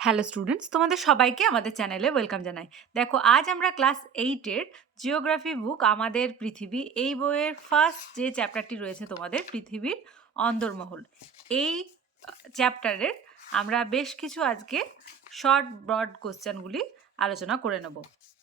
Hello students তোমাদের সবাইকে আমাদের চ্যানেলে ওয়েলকাম জানাই। দেখো, আজ আমরা ক্লাস এইটের জিওগ্রাফি বুক আমাদের পৃথিবী, এই বইয়ের ফার্স্ট যে চ্যাপ্টারটি রয়েছে তোমাদের পৃথিবীর অন্দরমহল। এই চ্যাপ্টারের আমরা বেশ কিছু আজকে শর্ট ব্রড কোশ্চেনগুলি আলোচনা করে নেব।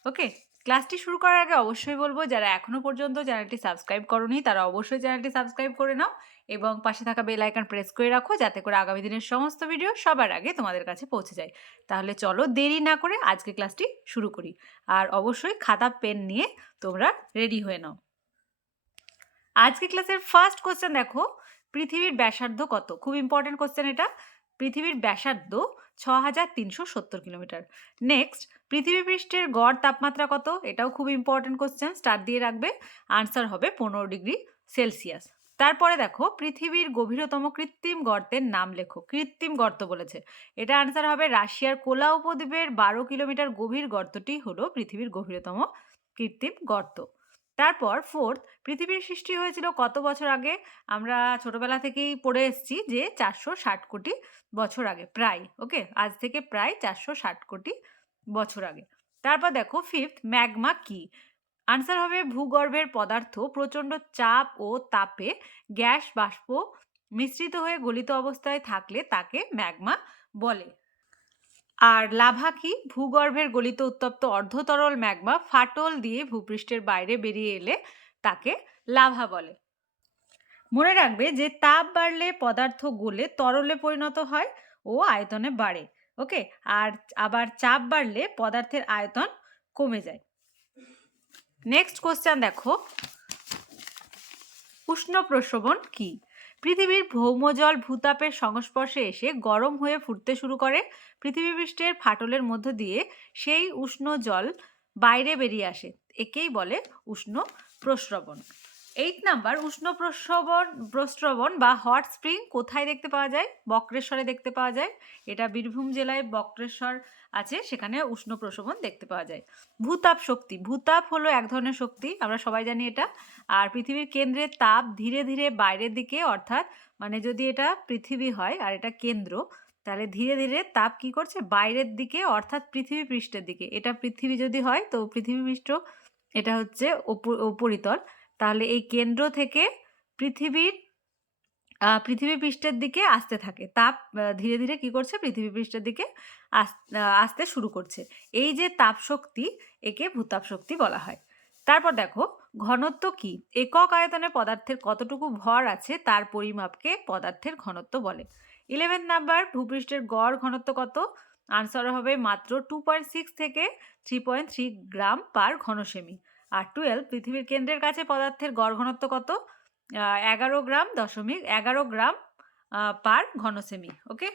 ওকে ক্লাসটি শুরু করার আগে অবশ্যই বলব, যারা এখনও পর্যন্ত চ্যানেলটি সাবস্ক্রাইব করনি, তারা অবশ্যই চ্যানেলটি সাবস্ক্রাইব করে নাও এবং পাশে থাকা বেল আইকন প্রেস করে রাখো, যাতে করে আগামী দিনের সমস্ত ভিডিও সবার আগে তোমাদের কাছে পৌঁছে যায়। তাহলে চলো দেরি না করে আজকে ক্লাসটি শুরু করি। আর অবশ্যই খাতা, পেন নিয়ে তোমরা রেডি হয়ে নাও। আজকে ক্লাসের ফার্স্ট কোশ্চেন দেখো, পৃথিবীর ব্যাসার্ধ কত? খুব ইম্পর্টেন্ট কোশ্চেন এটা। পৃথিবীর ব্যাসার্ধ ছ হাজার তিনশো সত্তর কিলোমিটার। নেক্সট পৃথিবী পৃষ্ঠের গড় তাপমাত্রা কত? এটাও খুব ইম্পর্টেন্ট কোশ্চেন স্টার্ট দিয়ে রাখবে। আনসার হবে পনেরো ডিগ্রি সেলসিয়াস। তারপরে দেখো, পৃথিবীর গভীরতম কৃত্রিম গর্তের নাম লেখো। কৃত্রিম গর্ত বলেছে। এটা আনসার হবে রাশিয়ার কোলা উপদ্বীপের বারো কিলোমিটার গভীর গর্তটি হলো পৃথিবীর গভীরতম কৃত্রিম গর্ত। তারপর ফোর্থ পৃথিবীর সৃষ্টি হয়েছিল কত বছর আগে? আমরা ছোটবেলা থেকেই পড়ে এসেছি যে চারশো ষাট কোটি বছর আগে, প্রায় ওকে আজ থেকে প্রায় চারশো ষাট কোটি বছর আগে। তারপর দেখো ফিফথ ম্যাগমা কি? আনসার হবে ভূগর্ভের পদার্থ, প্রচণ্ড চাপ ও তাপে গ্যাস, বাষ্প মিশ্রিত হয়ে গলিত অবস্থায় থাকলে তাকে ম্যাগমা বলে। আর লাভা কি? ভূগর্ভের গলিত উত্তপ্ত অর্ধতরল ম্যাগমা ফাটল দিয়ে ভূপৃষ্ঠের বাইরে বেরিয়ে এলে তাকে লাভা বলে। মনে রাখবে যে, তাপ বাড়লে পদার্থ গলে তরলে পরিণত হয় ও আয়তনে বাড়ে। ওকে? আর আবার চাপ বাড়লে পদার্থের আয়তন কমে যায়। নেক্সট কোশ্চেন দেখো। উষ্ণ প্রশ্রবণ কি? পৃথিবীর ভৌমজল ভূতাপের সংস্পর্শে এসে গরম হয়ে ফুটতে শুরু করে। পৃথিবী পৃষ্ঠের ফাটলের মধ্য দিয়ে সেই উষ্ণ জল বাইরে বেরিয়ে আসে। একেই বলে উষ্ণ প্রস্রবণ এইট নাম্বার উষ্ণ প্রস্রবণ প্রস্রবণ বা হট স্প্রিং কোথায় দেখতে পাওয়া যায়? বক্রেশ্বরে দেখতে পাওয়া যায়। এটা বীরভূম জেলায় বক্রেশ্বর আছে, সেখানে উষ্ণ প্রশোভন দেখতে পাওয়া যায়। ভূতাপ শক্তি, ভূতাপ হলো এক ধরনের শক্তি, আমরা সবাই জানি এটা। আর পৃথিবীর কেন্দ্রের তাপ ধীরে ধীরে বাইরের দিকে, অর্থাৎ মানে যদি এটা পৃথিবী হয় আর এটা কেন্দ্র, তাহলে ধীরে ধীরে তাপ কি করছে? বাইরের দিকে, অর্থাৎ পৃথিবী পৃষ্ঠের দিকে। এটা পৃথিবী যদি হয়, তো পৃথিবী পৃষ্ঠ, এটা হচ্ছে উপরিতল তাহলে এই কেন্দ্র থেকে পৃথিবীর পৃথিবী পৃষ্ঠের দিকে আসতে থাকে। তাপ ধীরে ধীরে কি করছে? পৃথিবী পৃষ্ঠের দিকে আসতে শুরু করছে। এই যে তাপ শক্তি, একে ভূতাপ শক্তি বলা হয়। তারপর দেখো, ঘনত্ব কি? একক আয়তনে পদার্থের কতটুকু ভর আছে, তার পরিমাপকে পদার্থের ঘনত্ব বলে। ইলেভেন নাম্বার ভূপৃষ্ঠের গড় ঘনত্ব কত? আনসার হবে মাত্র টু পয়েন্ট সিক্স থেকে three point three gram per ঘনসেমি। আর টুয়েলভ পৃথিবীর কেন্দ্রের কাছে পদার্থের গড় ঘনত্ব কত? এগারো গ্রাম দশমিক এগারো গ্রাম পার ঘনসেমি ওকে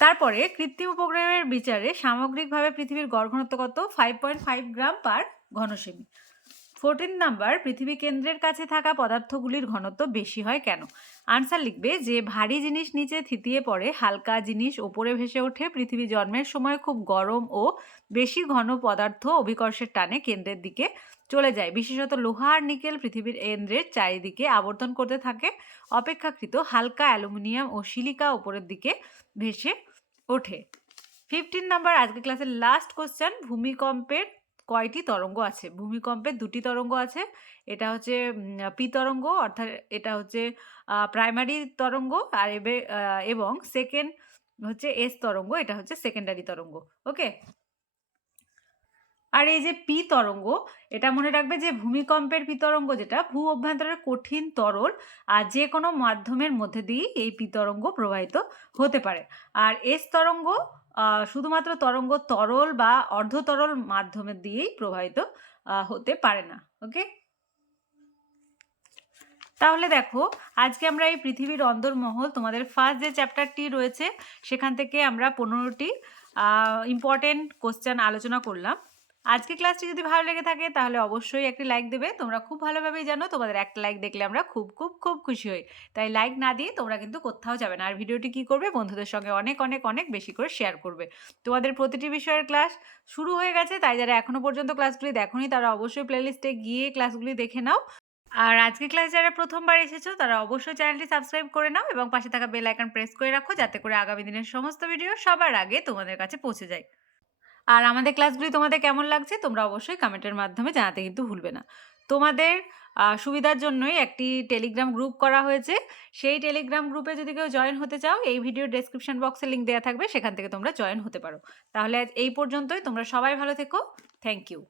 তারপরে কৃত্রিম উপগ্রহের বিচারে সামগ্রিকভাবে পৃথিবীর গড় ঘনত্ব কত? Five point five gram per ঘনসেমি। Fourteen number পৃথিবী কেন্দ্রের কাছে থাকা পদার্থগুলির ঘনত্ব বেশি হয় কেন? আনসার লিখবে, যে ভারী জিনিস নিচে থিতিয়ে পড়ে, হালকা জিনিস ওপরে ভেসে ওঠে, পৃথিবী জন্মের সময় খুব গরম ও বেশি ঘন পদার্থ অভিকর্ষের টানে কেন্দ্রের দিকে চলে যায়। বিশেষত লোহা আর নিকেল পৃথিবীর কেন্দ্রের চারিদিকে আবর্তন করতে থাকে। অপেক্ষাকৃত হালকা অ্যালুমিনিয়াম ও সিলিকা ওপরের দিকে ভেসে ওঠে। ফিফটিন নাম্বার আজকে ক্লাসের লাস্ট কোশ্চেন ভূমিকম্পের কয়টি তরঙ্গ আছে? ভূমিকম্পের দুটি তরঙ্গ আছে, এটা হচ্ছে পি তরঙ্গ অর্থাৎ এটা হচ্ছে প্রাইমারি তরঙ্গ, আর এবে এবং সেকেন্ড হচ্ছে এস তরঙ্গ, এটা হচ্ছে সেকেন্ডারি তরঙ্গ, ওকে? আর এই যে পি তরঙ্গ, এটা মনে রাখবে যে ভূমিকম্পের পি তরঙ্গ যেটা, ভূ অভ্যন্তরের কঠিন তরল, আর যে কোনো মাধ্যমের মধ্যে দিয়ে এই পি তরঙ্গ প্রবাহিত হতে পারে। আর এস তরঙ্গ শুধুমাত্র তরঙ্গ তরল বা অর্ধতরল মাধ্যমে দিয়েই প্রবাহিত হতে পারে না, ওকে? তাহলে দেখো, আজকে আমরা এই পৃথিবীর অন্দরমহল তোমাদের ফার্স্ট যে চ্যাপ্টারটি রয়েছে, সেখান থেকে আমরা পনেরোটি ইম্পর্টেন্ট কোশ্চেন আলোচনা করলাম। আজকে ক্লাসটি যদি ভালো লেগে থাকে, তাহলে অবশ্যই একটি লাইক দেবে। তোমরা খুব ভালোভাবেই জানো, তোমাদের একটা লাইক দেখলে আমরা খুব খুব খুব খুশি হই। তাই লাইক না দিয়ে তোমরা কিন্তু কোথাও যাবে না। আর ভিডিওটি কী করবে? বন্ধুদের সঙ্গে অনেক অনেক অনেক বেশি করে শেয়ার করবে। তোমাদের প্রতিটি বিষয়ের ক্লাস শুরু হয়ে গেছে। তাই যারা এখনও পর্যন্ত ক্লাসগুলি দেখোনি, তারা অবশ্যই প্লেলিস্টে গিয়ে ক্লাসগুলি দেখে নাও। আর আজকের ক্লাসে যারা প্রথমবার এসেছ, তারা অবশ্যই চ্যানেলটি সাবস্ক্রাইব করে নাও এবং পাশে থাকা বেল আইকন প্রেস করে রাখো, যাতে করে আগামী দিনের সমস্ত ভিডিও সবার আগে তোমাদের কাছে পৌঁছে যায়। আর আমাদের ক্লাসগুলি তোমাদের কেমন লাগছে, তোমরা অবশ্যই কমেন্টের মাধ্যমে জানাতে কিন্তু ভুলবে না। তোমাদের সুবিধার জন্যই একটি টেলিগ্রাম গ্রুপ করা হয়েছে। সেই টেলিগ্রাম গ্রুপে যদি কেউ জয়েন হতে চাও, এই ভিডিও ডেসক্রিপশন বক্সে লিঙ্ক দেওয়া থাকবে, সেখান থেকে তোমরা জয়েন হতে পারো। তাহলে আজ এই পর্যন্তই, তোমরা সবাই ভালো থেকো। Thank you